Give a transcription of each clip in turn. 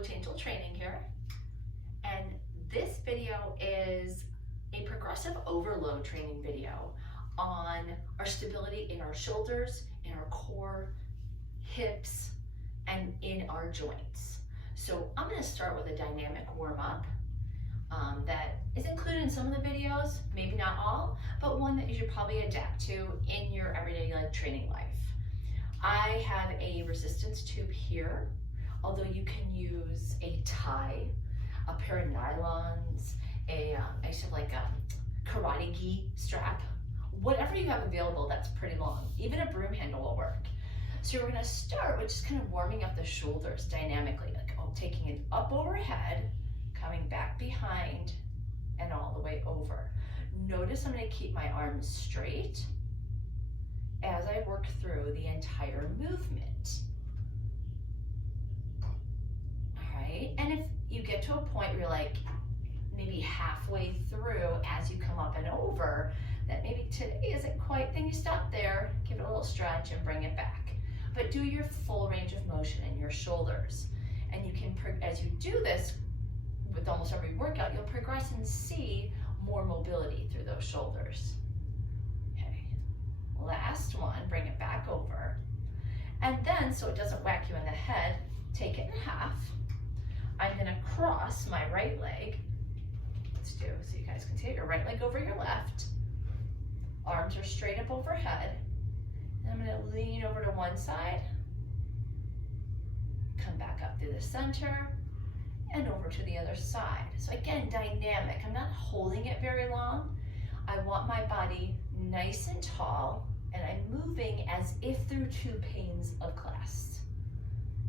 Coach Angel Training here, and this video is a progressive overload training video on our stability in our shoulders, in our core, hips, and in our joints. So I'm going to start with a dynamic warm-up that is included in some of the videos, maybe not all, but one that you should probably adapt to in your everyday training life. I have a resistance tube here, although you can use a tie, a pair of nylons, I used to have like a karate gi strap, whatever you have available that's pretty long. Even a broom handle will work. So we're gonna start with just kind of warming up the shoulders dynamically, like taking it up overhead, coming back behind, and all the way over. Notice I'm gonna keep my arms straight as I work through the entire movement. All right, and if you get to a point where you're like maybe halfway through as you come up and over, that maybe today isn't quite, then you stop there, give it a little stretch and bring it back. But do your full range of motion in your shoulders. And you can, as you do this with almost every workout, you'll progress and see more mobility through those shoulders. Okay, last one, bring it back over. And then, so it doesn't whack you in the head, take it in half. I'm gonna cross my right leg. Let's do, so you guys can see it, your right leg over your left. Arms are straight up overhead. And I'm gonna lean over to one side, come back up through the center, and over to the other side. So again, dynamic. I'm not holding it very long. I want my body nice and tall, and I'm moving as if through two panes of glass.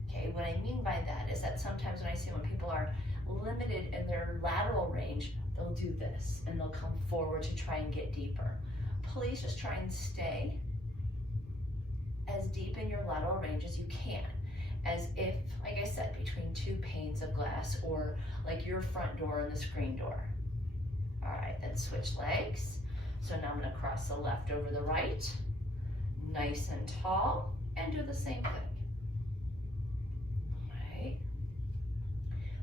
Okay, what I mean by that is that sometimes when I see when people are limited in their lateral range, they'll do this, and they'll come forward to try and get deeper. Please just try and stay as deep in your lateral range as you can, as if, like I said, between two panes of glass, or like your front door and the screen door. All right, then switch legs. So now I'm gonna cross the left over the right, nice and tall, and do the same thing. All right,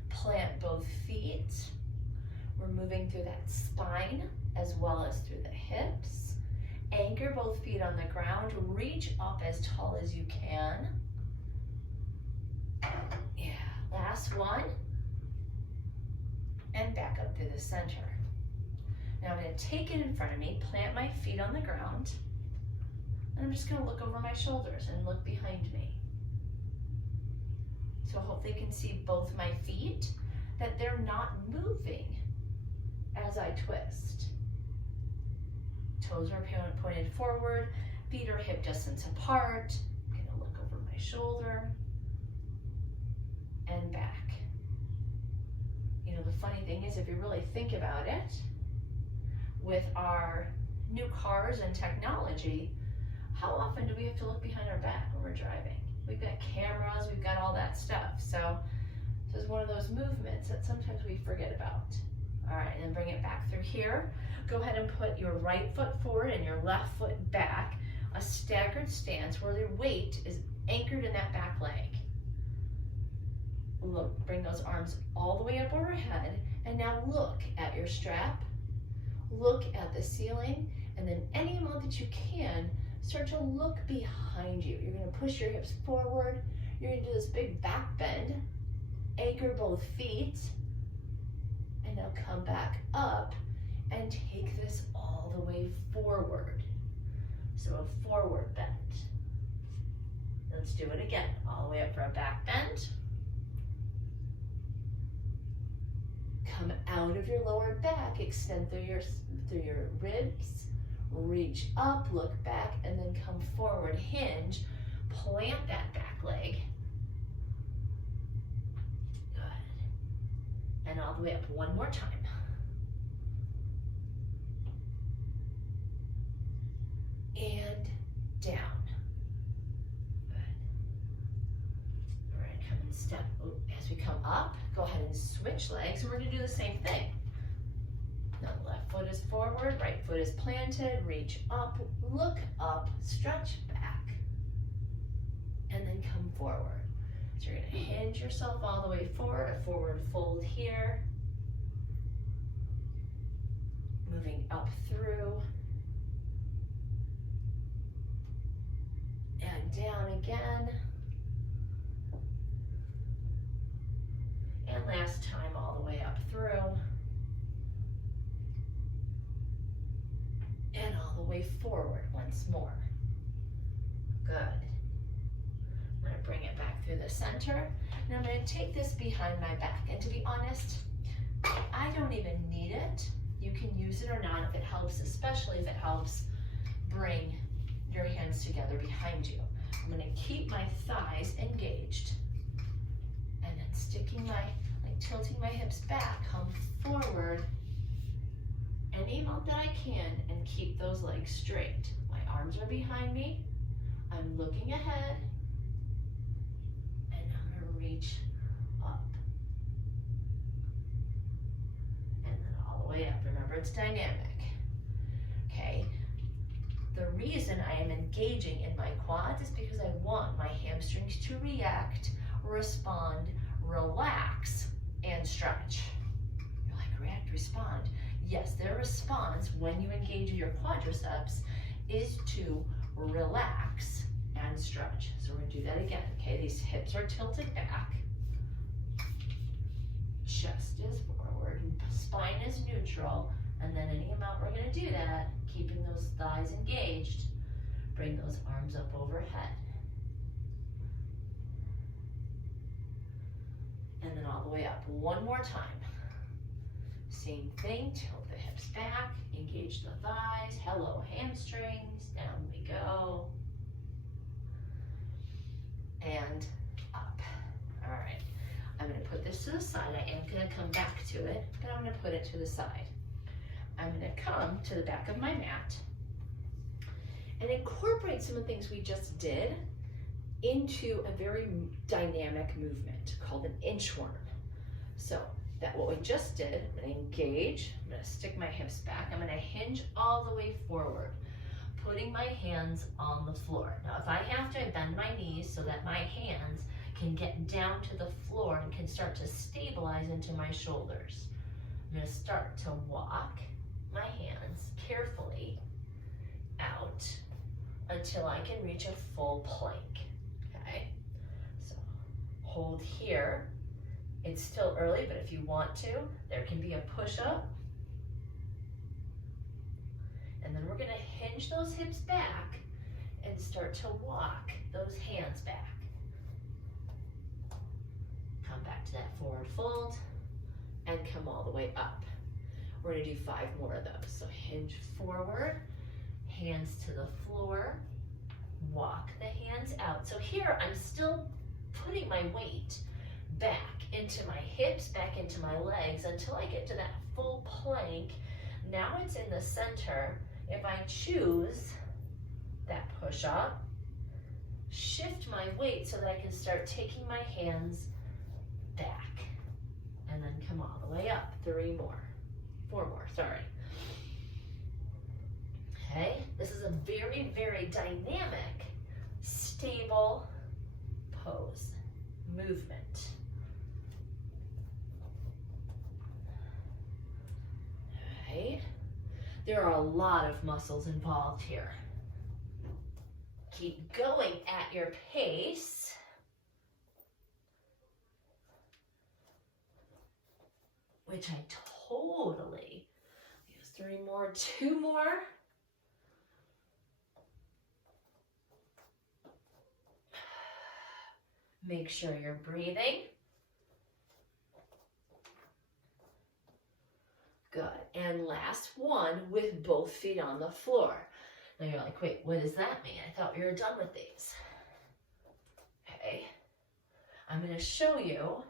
plant both feet. We're moving through that spine as well as through the hips. Anchor both feet on the ground, reach up as tall as you can. Yeah, last one. And back up through the center. Now I'm gonna take it in front of me, plant my feet on the ground, and I'm just gonna look over my shoulders and look behind me. So hopefully you can see both my feet, that they're not moving as I twist. Toes are pointed forward, feet are hip distance apart. I'm gonna look over my shoulder and back. You know, the funny thing is, if you really think about it, with our new cars and technology, how often do we have to look behind our back when we're driving? We've got cameras, we've got all that stuff. So this is one of those movements that sometimes we forget about. All right, and then bring it back through here. Go ahead and put your right foot forward and your left foot back, a staggered stance where your weight is anchored in that back leg. Look, bring those arms all the way up overhead, and now look at your strap, look at the ceiling, and then any amount that you can, start to look behind you. You're gonna push your hips forward, you're gonna do this big back bend, anchor both feet, and now come back up and take this all the way forward. So a forward bend. Let's do it again, all the way up for a back bend. Come out of your lower back, extend through your ribs, reach up, look back, and then come forward, hinge, plant that back leg. Good. And all the way up one more time. And down. Good. All right, come and step. As we come up, go ahead and switch legs, and we're gonna do the same thing. Now left foot is forward, right foot is planted, reach up, look up, stretch back, and then come forward. So you're gonna hinge yourself all the way forward, a forward fold here. Moving up through. And down again. And last time all the way up through. And all the way forward once more. Good. I'm going to bring it back through the center. And I'm going to take this behind my back. And to be honest, I don't even need it. You can use it or not if it helps, especially if it helps bring your hands together behind you. I'm going to keep my thighs engaged. And then tilting my hips back, come forward any amount that I can and keep those legs straight. My arms are behind me. I'm looking ahead. And I'm going to reach up. And then all the way up. Remember, it's dynamic. Okay. The reason I am engaging in my quads is because I want my hamstrings to react, respond, relax, and stretch. You're like, react, respond. Yes, their response when you engage your quadriceps is to relax and stretch. So we're gonna do that again, okay? These hips are tilted back. Chest is forward, spine is neutral, and then any amount we're gonna do that, keeping those thighs engaged, bring those arms up overhead. And then all the way up. One more time. Same thing, tilt the hips back, engage the thighs, hello hamstrings, down we go. And up. All right, I'm gonna put this to the side. I am gonna come back to it, but I'm gonna put it to the side. I'm gonna come to the back of my mat and incorporate some of the things we just did into a very dynamic movement called an inchworm. So that what we just did, I'm gonna engage, I'm gonna stick my hips back, I'm gonna hinge all the way forward, putting my hands on the floor. Now if I have to, I bend my knees so that my hands can get down to the floor and can start to stabilize into my shoulders. I'm gonna start to walk my hands carefully out until I can reach a full plank. Okay, so hold here. It's still early, but if you want to, there can be a push-up. And then we're gonna hinge those hips back and start to walk those hands back. Come back to that forward fold and come all the way up. We're gonna do 5 more of those. So hinge forward, hands to the floor, walk the hands out. So here I'm still putting my weight back into my hips, back into my legs until I get to that full plank. Now it's in the center. If I choose that push up, shift my weight so that I can start taking my hands back and then come all the way up. 4 more, sorry. Okay, this is a very, very dynamic, stable pose, movement. Right. There are a lot of muscles involved here. Keep going at your pace. Which I totally, 3 more, 2 more. Make sure you're breathing. Good, and last one with both feet on the floor. Now you're like, wait, what does that mean? I thought we were done with these. Okay, I'm gonna show you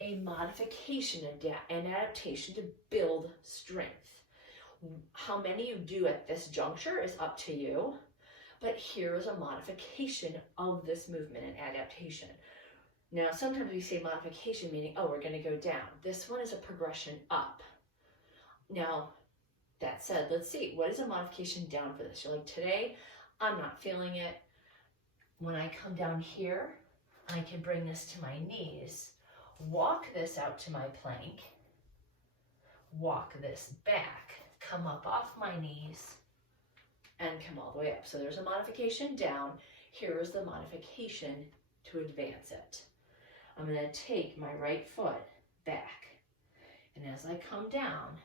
a modification, an adaptation to build strength. How many you do at this juncture is up to you, but here's a modification of this movement and adaptation. Now, sometimes we say modification meaning, oh, we're gonna go down. This one is a progression up. Now, that said, let's see, what is a modification down for this? You're like, today, I'm not feeling it. When I come down here, I can bring this to my knees, walk this out to my plank, walk this back, come up off my knees, and come all the way up. So there's a modification down. Here is the modification to advance it. I'm going to take my right foot back, and as I come down,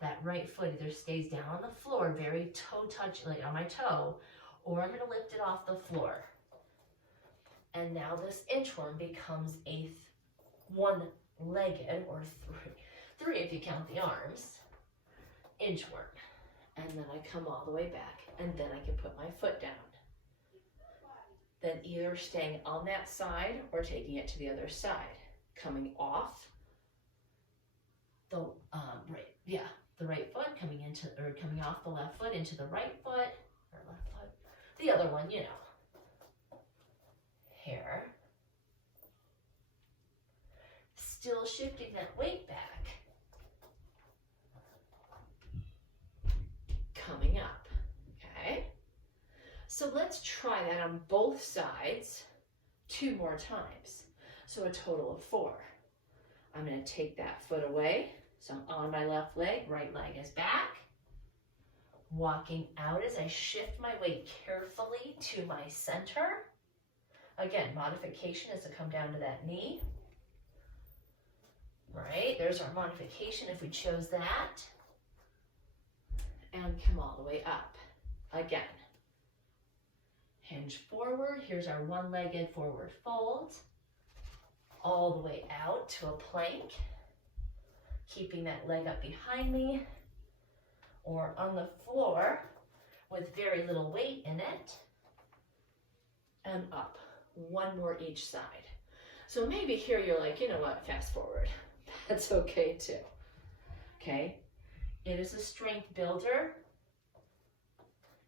that right foot either stays down on the floor, very toe touch, like on my toe, or I'm going to lift it off the floor. And now this inchworm becomes a one-legged, or three if you count the arms, inchworm. And then I come all the way back, and then I can put my foot down. Then either staying on that side or taking it to the other side. Coming off the the right foot, coming off the left foot into the right foot, or left foot, the other one, you know. Here. Still shifting that weight back. Coming up, okay? So let's try that on both sides 2 more times. So a total of 4. I'm going to take that foot away. So I'm on my left leg, right leg is back. Walking out as I shift my weight carefully to my center. Again, modification is to come down to that knee. Right, there's our modification if we chose that. And come all the way up. Again. Hinge forward. Here's our one-legged forward fold. All the way out to a plank. Keeping that leg up behind me. Or on the floor with very little weight in it. And up. 1 more each side. So maybe here you're like, you know what, fast forward. That's okay too. Okay? It is a strength builder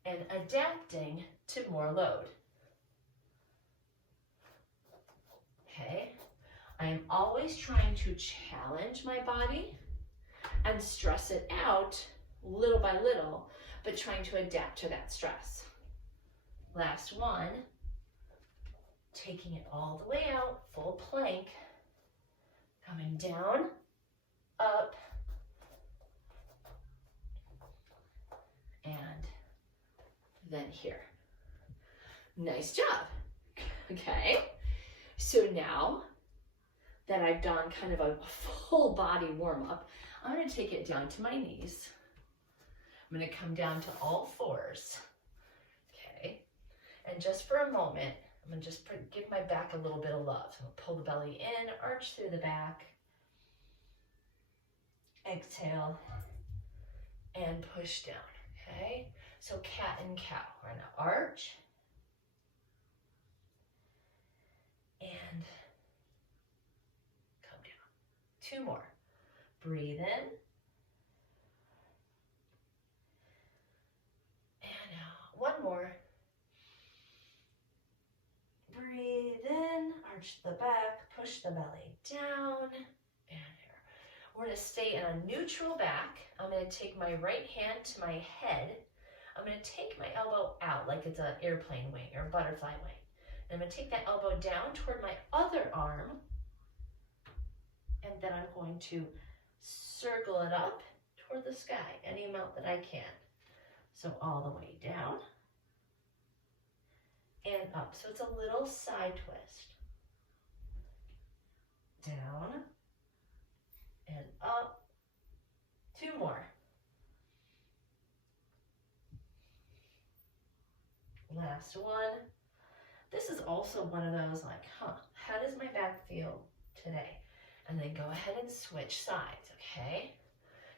and adapting to more load. Okay? I am always trying to challenge my body and stress it out little by little, but trying to adapt to that stress. Last one, taking it all the way out, full plank, coming down, up, and then here. Nice job. Okay, so now that I've done kind of a full body warm up, I'm going to take it down to my knees. I'm going to come down to all 4s. Okay, and just for a moment, I'm going to just give my back a little bit of love. So pull the belly in, arch through the back. Exhale and push down, okay? So cat and cow. We're going to arch and come down. 2 more. Breathe in. And out. 1 more. Breathe in, arch the back, push the belly down, and here. We're going to stay in a neutral back. I'm going to take my right hand to my head. I'm going to take my elbow out like it's an airplane wing or butterfly wing. And I'm going to take that elbow down toward my other arm. And then I'm going to circle it up toward the sky, any amount that I can. So all the way down. And up. So it's a little side twist. Down and up. 2 more. Last one. This is also one of those like, how does my back feel today? And then go ahead and switch sides, okay?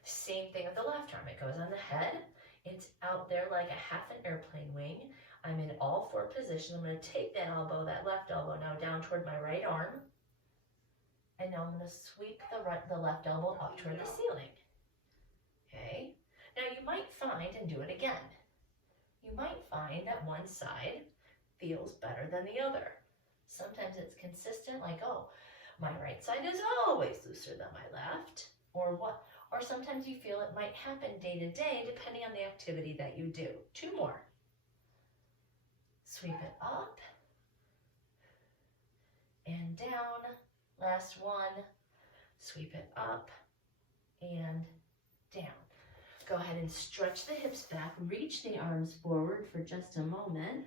Same thing with the left arm. It goes on the head. It's out there like a half an airplane wing. I'm in all 4 positions. I'm going to take that elbow, that left elbow now down toward my right arm. And now I'm going to sweep the left elbow up toward the ceiling. Okay? Now you might find, and do it again, you might find that one side feels better than the other. Sometimes it's consistent, like, oh, my right side is always looser than my left, or what? Or sometimes you feel it might happen day to day depending on the activity that you do. 2 more. Sweep it up and down. Last one. Sweep it up and down. Go ahead and stretch the hips back. Reach the arms forward for just a moment.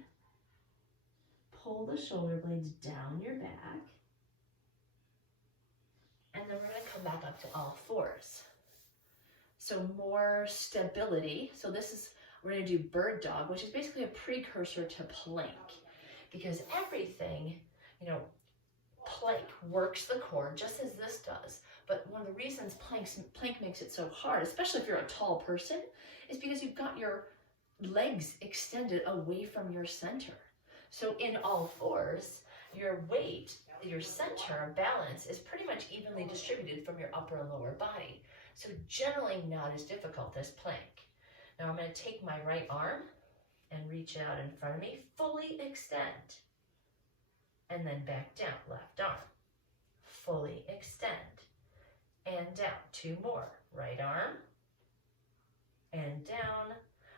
Pull the shoulder blades down your back. And then we're going to come back up to all fours. So more stability. So this is, we're going to do bird dog, which is basically a precursor to plank. Because everything, you know, plank works the core just as this does. But one of the reasons plank makes it so hard, especially if you're a tall person, is because you've got your legs extended away from your center. So in all fours, your weight, your center balance is pretty much evenly distributed from your upper and lower body. So generally not as difficult as plank. Now I'm going to take my right arm and reach out in front of me, fully extend. And then back down, left arm. Fully extend. And down, 2 more. Right arm. And down.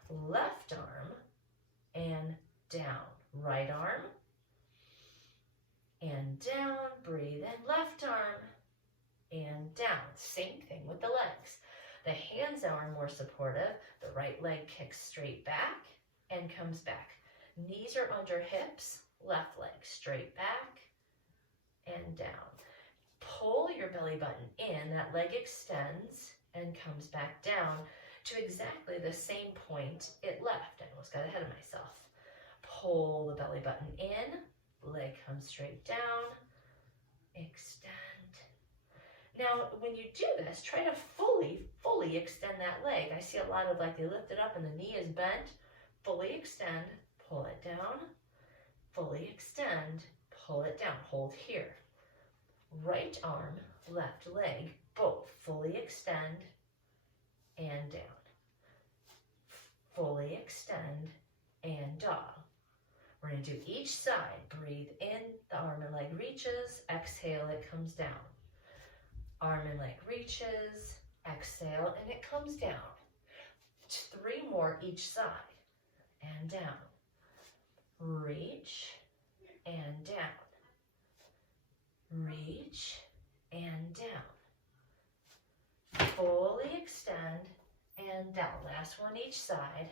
Left arm. And down. Right arm. And down. Breathe in. Left arm. And down. Same thing with the legs. The hands now are more supportive. The right leg kicks straight back and comes back. Knees are under hips. Left leg straight back and down. Pull your belly button in. That leg extends and comes back down to exactly the same point it left. I almost got ahead of myself. Pull the belly button in. Leg comes straight down. Extend. Now, when you do this, try to fully extend that leg. I see a lot of like they lift it up and the knee is bent. Fully extend. Pull it down. Fully extend, pull it down, hold here. Right arm, left leg, both fully extend and down. Fully extend and dog. We're going to do each side. Breathe in, the arm and leg reaches, exhale, it comes down. Arm and leg reaches, exhale, and it comes down. 3 more each side and down. Reach and down. Reach and down. Fully extend and down. Last one each side.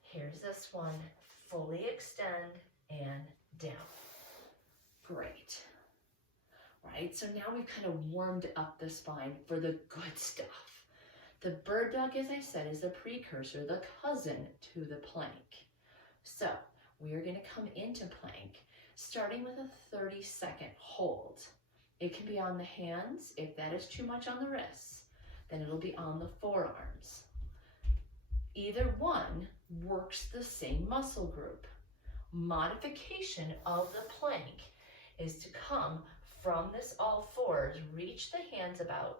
Here's this one. Fully extend and down. Great. Right, so now we've kind of warmed up the spine for the good stuff. The bird dog, as I said, is the precursor, the cousin to the plank. So we are going to come into plank, starting with a 30-second hold. It can be on the hands. If that is too much on the wrists, then it'll be on the forearms. Either one works the same muscle group. Modification of the plank is to come from this all fours, reach the hands about,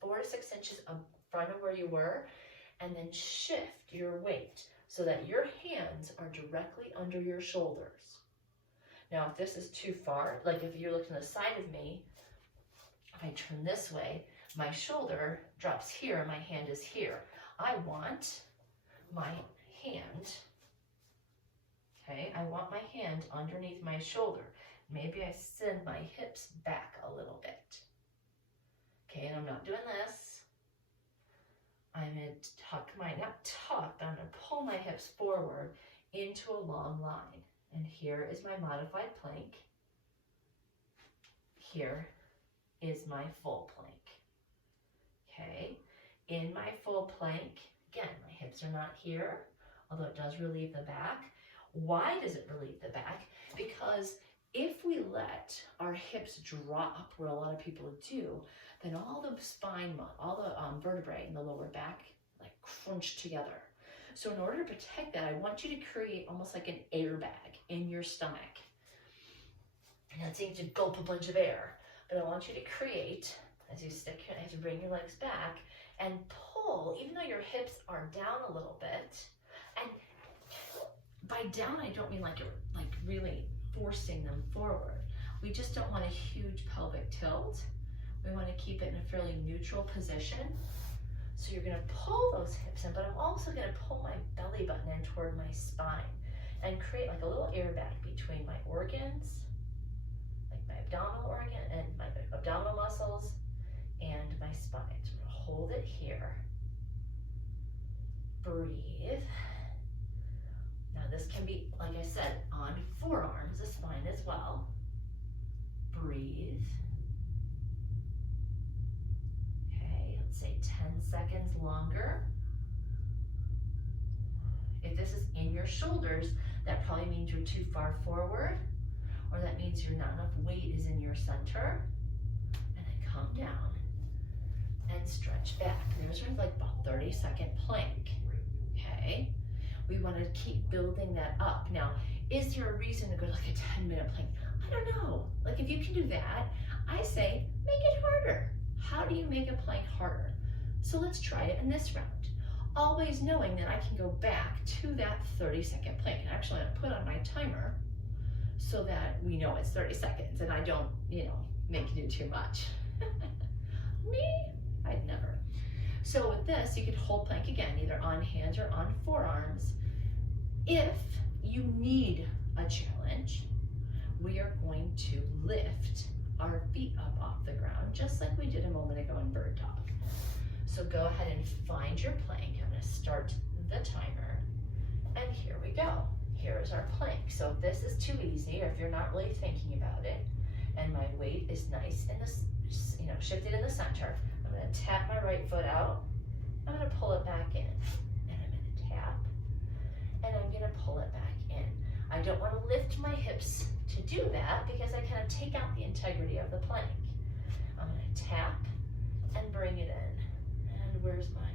4 to 6 inches in front of where you were, and then shift your weight so that your hands are directly under your shoulders. Now, if this is too far, like if you're looking to the side of me, if I turn this way, my shoulder drops here and my hand is here. I want my hand, I want my hand underneath my shoulder. Maybe I send my hips back a little bit. And I'm not doing this. I'm going to tuck not tuck, but I'm going to pull my hips forward into a long line. And here is my modified plank. Here is my full plank. In my full plank, again, my hips are not here, although it does relieve the back. Why does it relieve the back? Because if we let our hips drop, what a lot of people do, then all the spine, all the vertebrae in the lower back like crunch together. So in order to protect that, I want you to create almost like an airbag in your stomach. I'm not saying to gulp a bunch of air, but I want you to create, as you bring your legs back and pull, even though your hips are down a little bit. And by down, I don't mean like you're like really forcing them forward. We just don't want a huge pelvic tilt. We want to keep it in a fairly neutral position So you're gonna pull those hips in, but I'm also gonna pull my belly button in toward my spine and create like a little airbag between my organs, like my abdominal organ and my abdominal muscles and my spine. So I'm gonna hold it here. Breathe. Now this can be, like I said, on forearms, the spine as well. Breathe. Okay, let's say 10 seconds longer. If this is in your shoulders, that probably means you're too far forward, or that means you're not enough weight is in your center. And then come down and stretch back. There's like about 30-second plank, okay? We want to keep building that up. Now, is there a reason to go to like a 10-minute plank? I don't know. Like if you can do that, I say make it harder. How do you make a plank harder? So let's try it in this round. Always knowing that I can go back to that 30-second plank. And actually, I'm gonna put on my timer so that we know it's 30 seconds and I don't, make you do too much. Me? I'd never. So with this, you can hold plank again, either on hands or on forearms. If you need a challenge, we are going to lift our feet up off the ground, just like we did a moment ago in bird dog. So go ahead and find your plank. I'm gonna start the timer, and here we go. Here is our plank. So if this is too easy, or if you're not really thinking about it, and my weight is nice in this, shifted in the center, I'm gonna tap my right foot out. I'm gonna pull it back in, and I'm gonna tap, and I'm gonna pull it back in. I don't wanna lift my hips to do that because I kind of take out the integrity of the plank. I'm gonna tap and bring it in. And where's my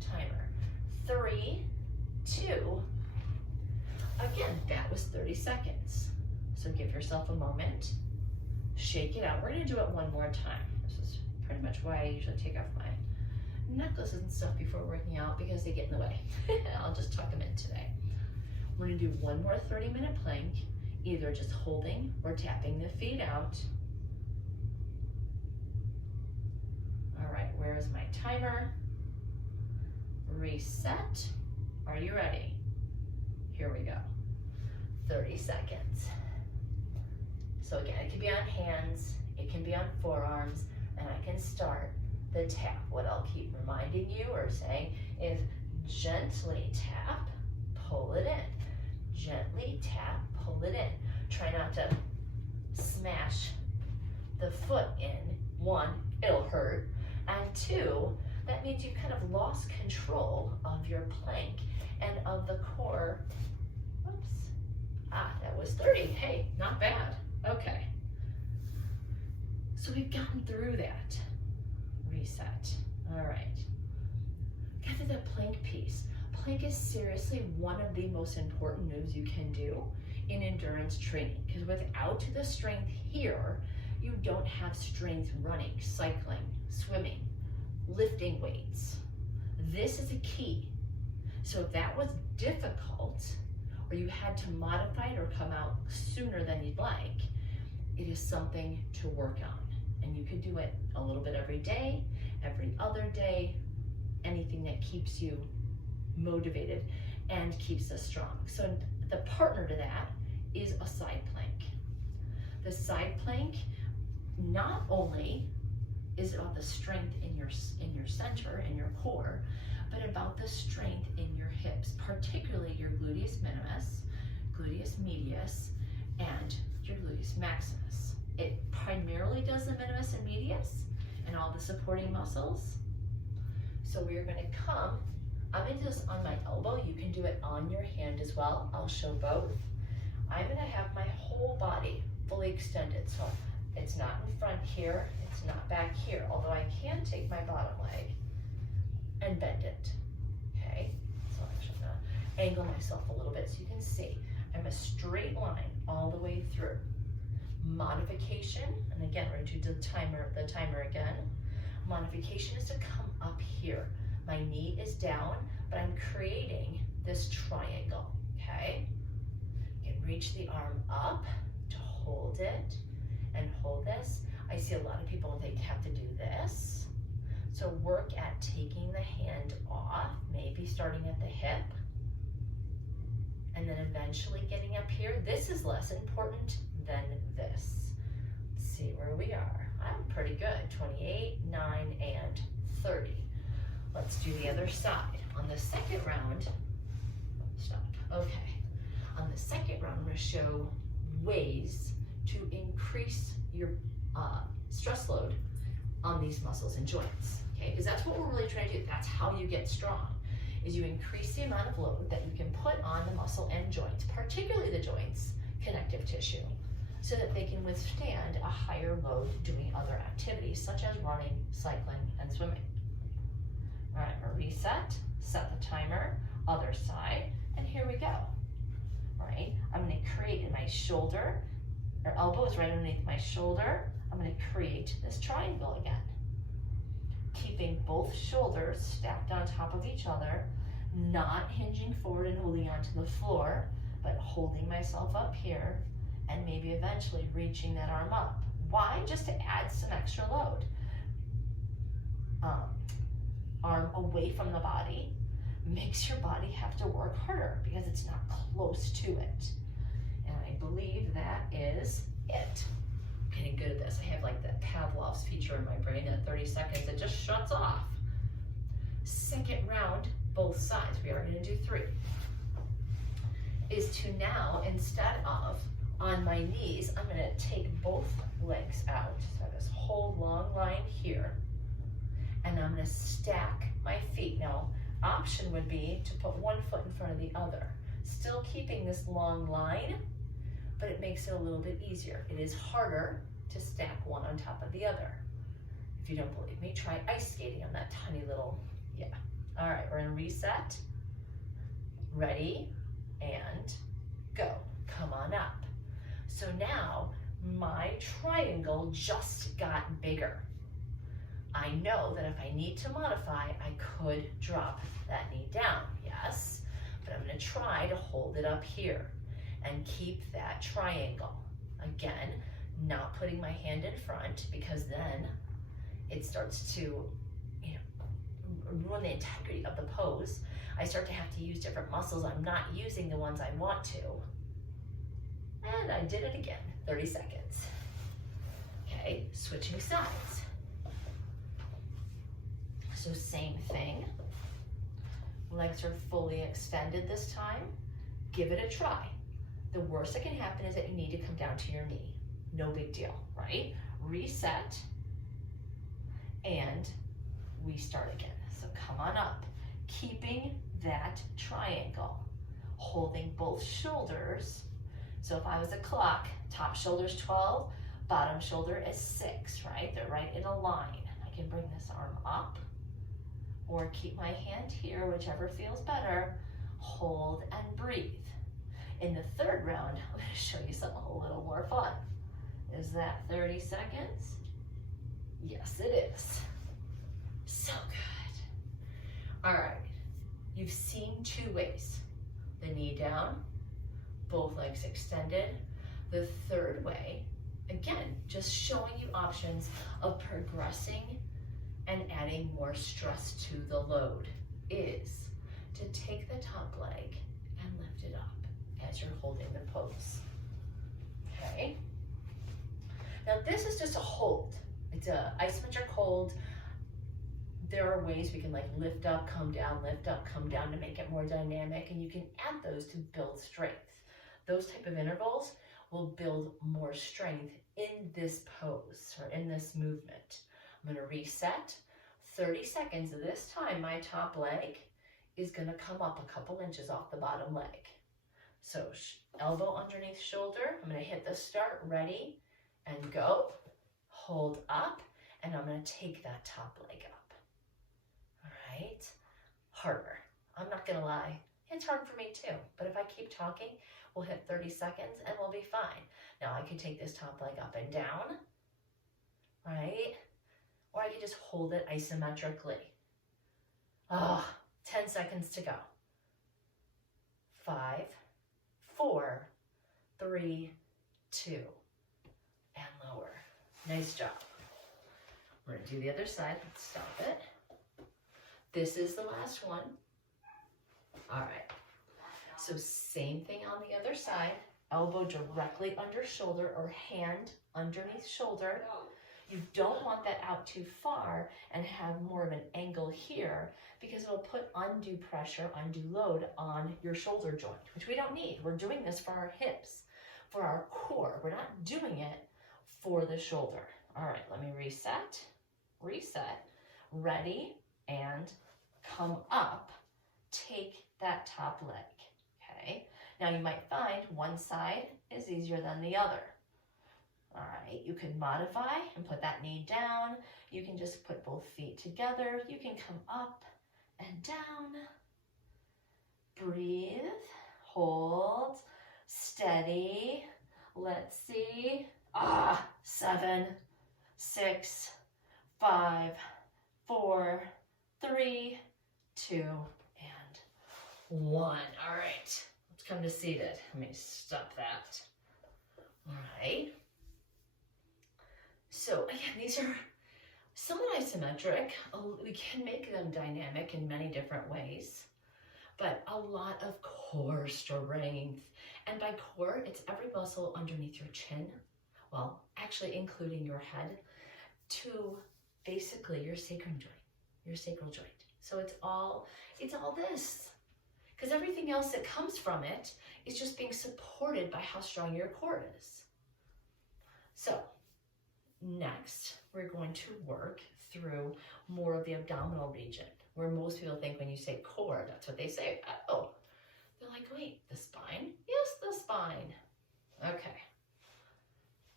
timer? 3, 2, again, that was 30 seconds. So give yourself a moment, shake it out. We're gonna do it one more time. This is pretty much why I usually take off my necklaces and stuff before working out, because they get in the way. I'll just tuck them in today. We're gonna do one more 30-minute plank, either just holding or tapping the feet out. All right, where is my timer? Reset. Are you ready? Here we go. 30 seconds. So again, it can be on hands, it can be on forearms, and I can start the tap. What I'll keep reminding you or saying is gently tap, pull it in. Gently tap, pull it in. Try not to smash the foot in. 1, it'll hurt. And 2, that means you've kind of lost control of your plank and of the core. Whoops. That was 30. Hey, not bad. Okay. So we've gotten through that. Reset. All right. Get to the plank piece. Plank is seriously one of the most important moves you can do in endurance training, because without the strength here, you don't have strength running, cycling, swimming, lifting weights. This is a key. So if that was difficult, or you had to modify it or come out sooner than you'd like, it is something to work on. And you could do it a little bit every day, every other day, anything that keeps you motivated and keeps us strong. So the partner to that is a side plank. The side plank not only is about the strength in your center, in your core, but about the strength in your hips, particularly your gluteus minimus, gluteus medius, and your gluteus maximus. It primarily does the minimus and medius and all the supporting muscles. So we're gonna come, I'm gonna do this on my elbow. You can do it on your hand as well. I'll show both. I'm gonna have my whole body fully extended. So it's not in front here, it's not back here, although I can take my bottom leg and bend it, okay? So I'm actually gonna angle myself a little bit so you can see. I'm a straight line all the way through. Modification, and again, we're going to do the timer again. Modification is to come up here. My knee is down, but I'm creating this triangle, okay? You can reach the arm up to hold it and hold this. I see a lot of people, they have to do this. So work at taking the hand off, maybe starting at the hip, and then eventually getting up here. This is less important than this. Let's see where we are. I'm pretty good, 28, 9, and 30. Let's do the other side. On the second round, stop, okay. On the second round, I'm gonna show ways to increase your stress load on these muscles and joints, okay? Because that's what we're really trying to do. That's how you get strong, is you increase the amount of load that you can put on the muscle and joints, particularly the joints, connective tissue, so that they can withstand a higher load doing other activities, such as running, cycling, and swimming. All right, we'll reset, set the timer, other side, and here we go. All right, I'm gonna create in my shoulder, or elbow is right underneath my shoulder. I'm gonna create this triangle again. Keeping both shoulders stacked on top of each other, not hinging forward and holding onto the floor, but holding myself up here and maybe eventually reaching that arm up. Why? Just to add some extra load. Arm away from the body makes your body have to work harder because it's not close to it. And I believe that is it. I'm getting good at this. I have like that Pavlov's feature in my brain at 30 seconds, it just shuts off. Second round, both sides. We are gonna do 3. Is to now, instead of on my knees, I'm gonna take both legs out. So this whole long line here. And I'm gonna stack my feet. Now, option would be to put one foot in front of the other, still keeping this long line, but it makes it a little bit easier. It is harder to stack one on top of the other. If you don't believe me, try ice skating on that tiny little, yeah. All right, we're gonna reset. Ready, and go. Come on up. So now my triangle just got bigger. I know that if I need to modify, I could drop that knee down, yes, but I'm gonna try to hold it up here and keep that triangle. Again, not putting my hand in front because then it starts to ruin the integrity of the pose. I start to have to use different muscles. I'm not using the ones I want to. And I did it again, 30 seconds. Okay, switching sides. So same thing. Legs are fully extended this time. Give it a try. The worst that can happen is that you need to come down to your knee. No big deal, right? Reset, and we start again. So come on up, keeping that triangle, holding both shoulders. So if I was a clock, top shoulder's 12, bottom shoulder is 6, right? They're right in a line. I can bring this arm up or keep my hand here, whichever feels better. Hold and breathe. In the third round, I'm gonna show you something a little more fun. Is that 30 seconds? Yes, it is. So good. All right, you've seen 2 ways. The knee down, both legs extended. The third way, again, just showing you options of progressing and adding more stress to the load, is to take the top leg and lift it up as you're holding the pose, okay? Now this is just a hold. It's a isometric hold. There are ways we can like lift up, come down, lift up, come down to make it more dynamic, and you can add those to build strength. Those type of intervals will build more strength in this pose or in this movement. I'm gonna reset. 30 seconds of this time, my top leg is gonna come up a couple inches off the bottom leg. So elbow underneath shoulder, I'm gonna hit the start, ready, and go. Hold up, and I'm gonna take that top leg up. All right, harder. I'm not gonna lie, it's hard for me too, but if I keep talking, we'll hit 30 seconds and we'll be fine. Now I can take this top leg up and down, right? Or I can just hold it isometrically. 10 seconds to go. 5, 4, 3, 2, and lower. Nice job. We're gonna do the other side. Let's stop it. This is the last one. All right. So same thing on the other side. Elbow directly under shoulder or hand underneath shoulder. You don't want that out too far and have more of an angle here because it'll put undue pressure, undue load on your shoulder joint, which we don't need. We're doing this for our hips, for our core. We're not doing it for the shoulder. All right, let me reset, ready, and come up. Take that top leg, okay? Now you might find one side is easier than the other. All right, you can modify and put that knee down. You can just put both feet together. You can come up and down. Breathe, hold, steady. Let's see. 7, 6, 5, 4, 3, 2, and 1. All right, let's come to seated. Let me stop that. All right. So again, these are somewhat isometric. We can make them dynamic in many different ways, but a lot of core strength. And by core, it's every muscle underneath your chin, well, actually including your head, to basically your sacrum joint, your sacral joint. So it's all this, because everything else that comes from it is just being supported by how strong your core is. So next, we're going to work through more of the abdominal region, where most people think when you say core, that's what they say. Oh, they're like, wait, the spine? Yes, the spine. Okay.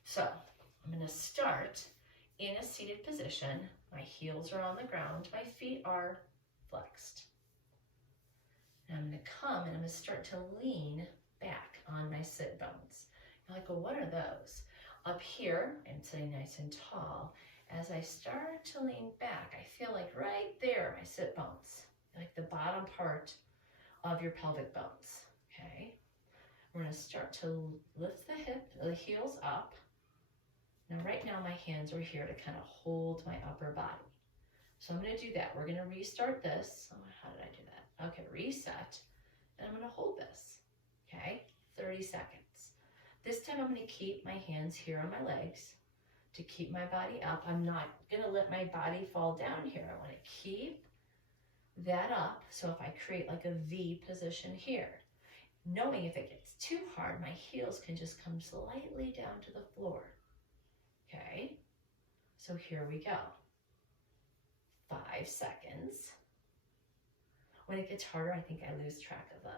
So I'm going to start in a seated position. My heels are on the ground. My feet are flexed. And I'm going to come and I'm going to start to lean back on my sit bones. You're like, well, what are those? Up here, I'm sitting nice and tall. As I start to lean back, I feel like right there, my sit bones, like the bottom part of your pelvic bones, okay? We're gonna start to lift the heels up. Now, right now, my hands are here to kind of hold my upper body. So I'm gonna do that. We're gonna restart this. Oh, how did I do that? Okay, reset, and I'm gonna hold this, okay? 30 seconds. This time I'm going to keep my hands here on my legs to keep my body up. I'm not going to let my body fall down here. I want to keep that up. So if I create like a V position here, knowing if it gets too hard, my heels can just come slightly down to the floor. Okay, so here we go. 5 seconds. When it gets harder, I think I lose track of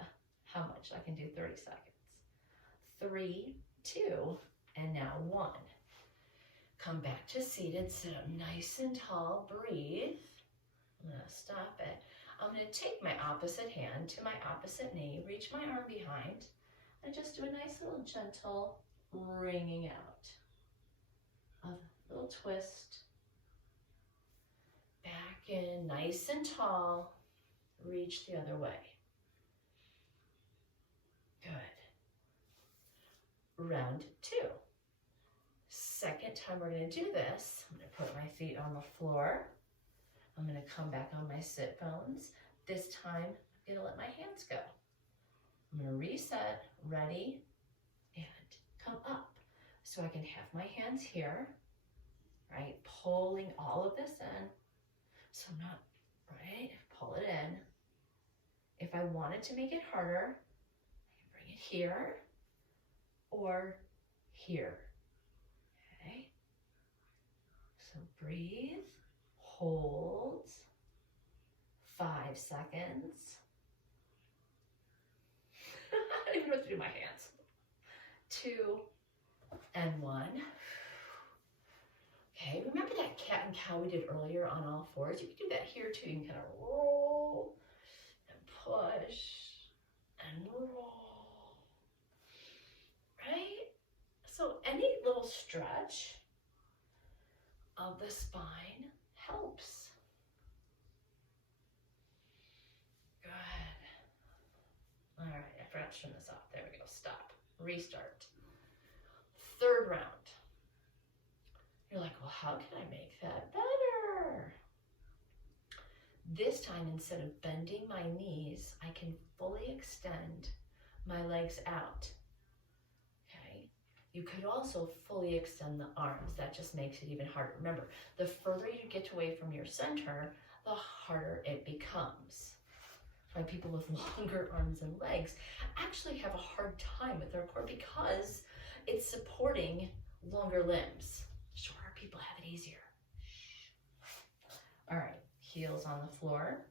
how much. I can do 30 seconds. 3, 2, and now 1. Come back to seated, sit up nice and tall, breathe. I'm gonna stop it. I'm gonna take my opposite hand to my opposite knee, reach my arm behind, and just do a nice little gentle wringing out. A little twist. Back in, nice and tall, reach the other way. Good. Round 2. Second time we're going to do this, I'm going to put my feet on the floor. I'm going to come back on my sit bones. This time, I'm going to let my hands go. I'm going to reset, ready, and come up. So I can have my hands here, right? Pulling all of this in. So not, right? Pull it in. If I wanted to make it harder, I can bring it here or here, okay? So breathe, hold, 5 seconds. I don't even know what to do with my hands. 2 and 1. Okay, remember that cat and cow we did earlier on all fours? You can do that here too. You can kind of roll and push and roll. Right? So any little stretch of the spine helps. Good. All right, I forgot to turn this off. There we go. Stop. Restart. 3rd round. You're like, well, how can I make that better? This time, instead of bending my knees, I can fully extend my legs out. Okay. You could also fully extend the arms. That just makes it even harder. Remember, the further you get away from your center, the harder it becomes. Why people with longer arms and legs actually have a hard time with their core because it's supporting longer limbs. Shorter people have it easier. All right, heels on the floor.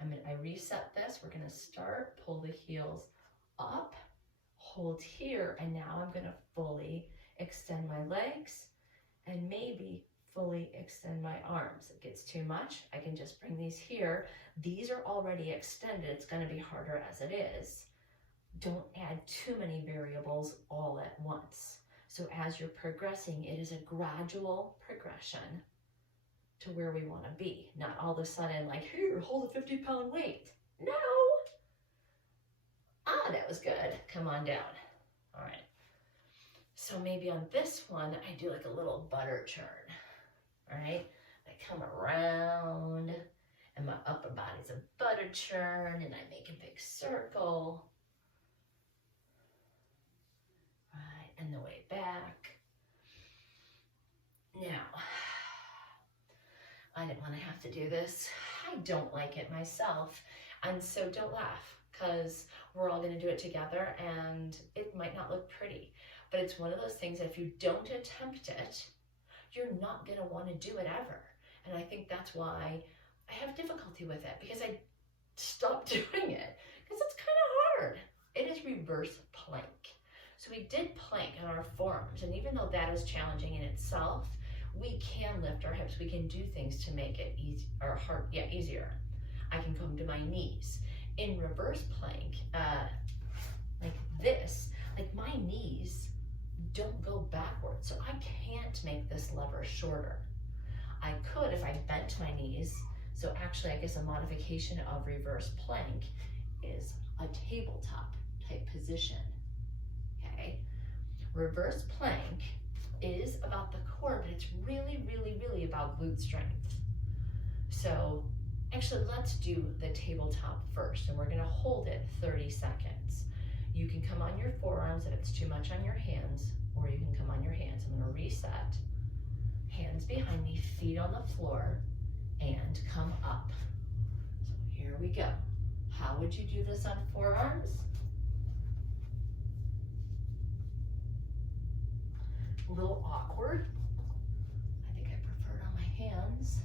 I reset this. We're gonna start, pull the heels up, hold here, and now I'm gonna fully extend my legs and maybe fully extend my arms. It gets too much, I can just bring these here. These are already extended. It's gonna be harder as it is. Don't add too many variables all at once. So as you're progressing, it is a gradual progression to where we wanna be. Not all of a sudden like, here, hold a 50-pound weight. No. Ah, that was good. Come on down. All right. So maybe on this one, I do like a little butter churn. All right, I come around and my upper body's a butter churn and I make a big circle. Right, and the way back. Now, I didn't want to have to do this. I don't like it myself. And so don't laugh because we're all going to do it together and it might not look pretty. But it's one of those things that if you don't attempt it, you're not going to want to do it ever. And I think that's why I have difficulty with it because I stopped doing it because it's kind of hard. It is reverse plank. So we did plank on our forearms. And even though that is challenging in itself, we can lift our hips. We can do things to make it easy or hard, easier. I can come to my knees. In reverse plank, like this, like my knees don't go backwards, so I can't make this lever shorter. I could if I bent my knees. So actually, I guess a modification of reverse plank is a tabletop type position, okay? Reverse plank is about the core, but it's really, really, really about glute strength. So actually, let's do the tabletop first, and we're gonna hold it 30 seconds. You can come on your forearms if it's too much on your hands, or you can come on your hands. I'm gonna reset. Hands behind me, feet on the floor, and come up. So here we go. How would you do this on forearms? A little awkward. I think I prefer it on my hands.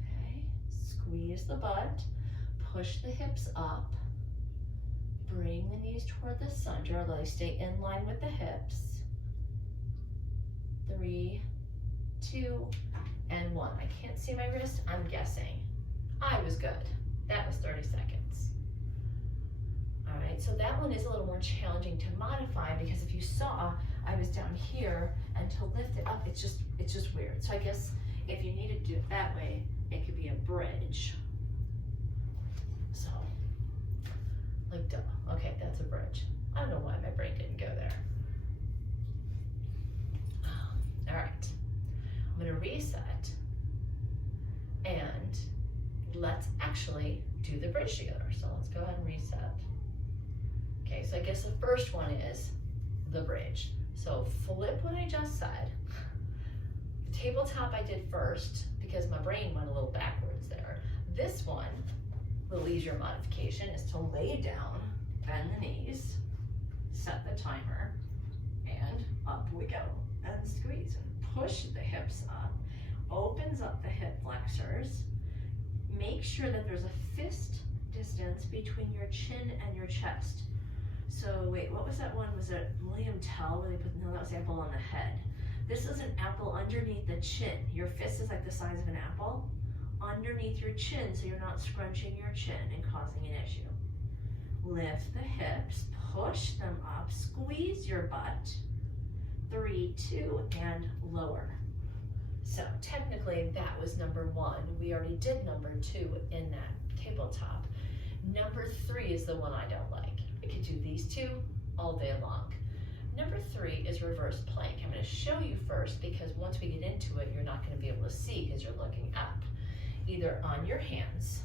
Okay, squeeze the butt, push the hips up, bring the knees toward the center, although they stay in line with the hips. 3, 2, and 1. I can't see my wrist, I'm guessing. I was good. That was 30 seconds. All right, so that one is a little more challenging to modify because if you saw, I was down here, and to lift it up, it's just weird. So I guess if you need to do it that way, it could be a bridge. So, like duh. Okay, that's a bridge. I don't know why my brain didn't go there. All right, I'm gonna reset and let's actually do the bridge together. So let's go ahead and reset. Okay, so I guess the first one is the bridge. So flip what I just said. The tabletop I did first because my brain went a little backwards there. This one, a little easier modification, is to lay down, bend the knees, set the timer, and up we go. And squeeze and push the hips up, opens up the hip flexors. Make sure that there's a fist distance between your chin and your chest. So wait, what was that one? Was it William Tell where they put, no, that was apple on the head. This is an apple underneath the chin. Your fist is like the size of an apple underneath your chin, so you're not scrunching your chin and causing an issue. Lift the hips, push them up, squeeze your butt. 3, 2, and lower. So technically that was number 1. We already did number 2 in that tabletop. Number 3 is the one I don't like. We could do these two all day long. Number 3 is reverse plank. I'm going to show you first because once we get into it, you're not going to be able to see because you're looking up. Either on your hands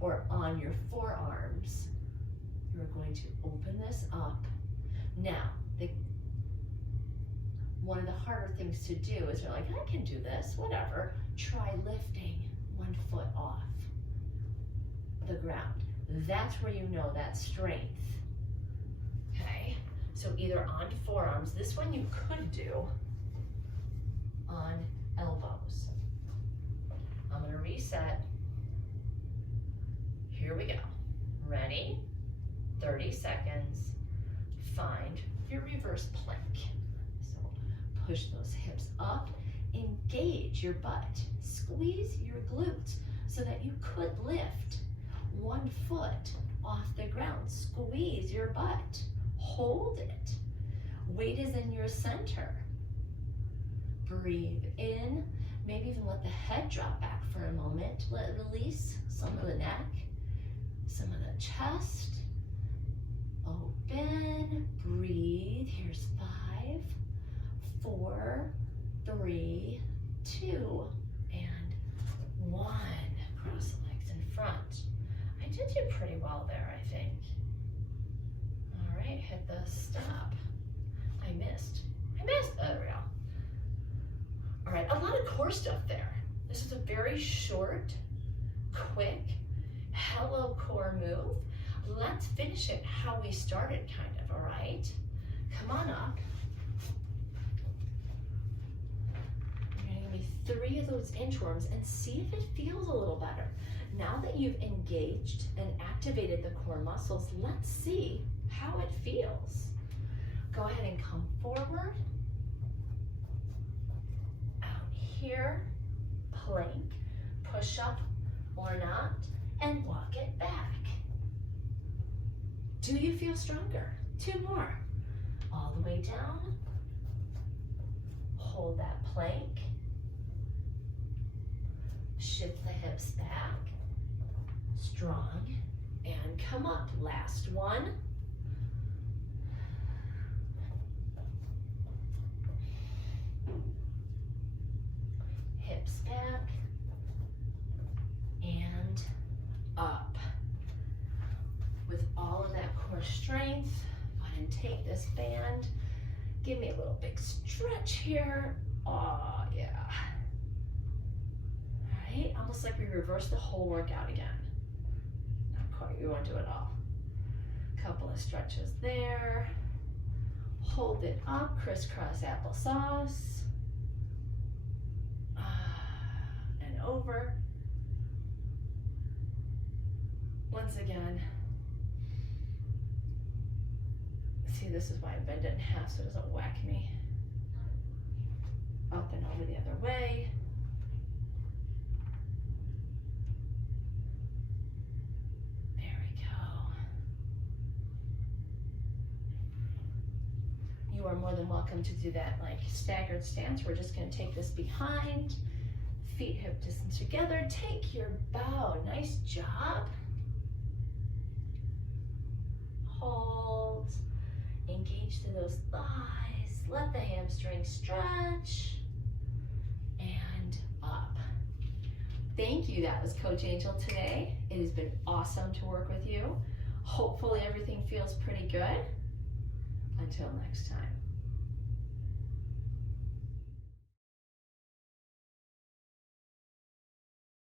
or on your forearms, you're going to open this up. Now, one of the harder things to do is you're like, I can do this, whatever. Try lifting one foot off the ground. That's where you know that strength. Okay, so either on forearms, this one you could do on elbows. I'm gonna reset. Here we go. Ready? 30 seconds. Find your reverse plank. So push those hips up, engage your butt, squeeze your glutes so that you could lift one foot off the ground. Squeeze your butt, hold it. Weight is in your center. Breathe in, maybe even let the head drop back for a moment. Let it release some of the neck, some of the chest. Open, breathe. Here's 5, 4, 3, 2, and 1. Cross the legs in front. I did do pretty well there, I think. All right, hit the stop. I missed. Oh, there we go. All right, a lot of core stuff there. This is a very short, quick, hello core move. Let's finish it how we started, kind of, all right? Come on up. You're gonna give me 3 of those inchworms and see if it feels a little better. Now that you've engaged and activated the core muscles, let's see how it feels. Go ahead and come forward. Out here, plank, push up or not, and walk it back. Do you feel stronger? 2 more. All the way down. Hold that plank. Shift the hips back. Strong. And come up. Last one. Hips back. And up. With all of that core strength, go ahead and take this band. Give me a little big stretch here. Oh, yeah. All right, almost like we reversed the whole workout again. Not quite, we won't do it all. Couple of stretches there. Hold it up, crisscross applesauce. And over. Once again. See, this is why I bend it in half so it doesn't whack me. Up and over the other way. There we go. You are more than welcome to do that like staggered stance. We're just going to take this behind, feet hip distance together. Take your bow. Nice job. Hold. Engage through those thighs. Let the hamstrings stretch. And up. Thank you. That was Coach Angel today. It has been awesome to work with you. Hopefully everything feels pretty good. Until next time.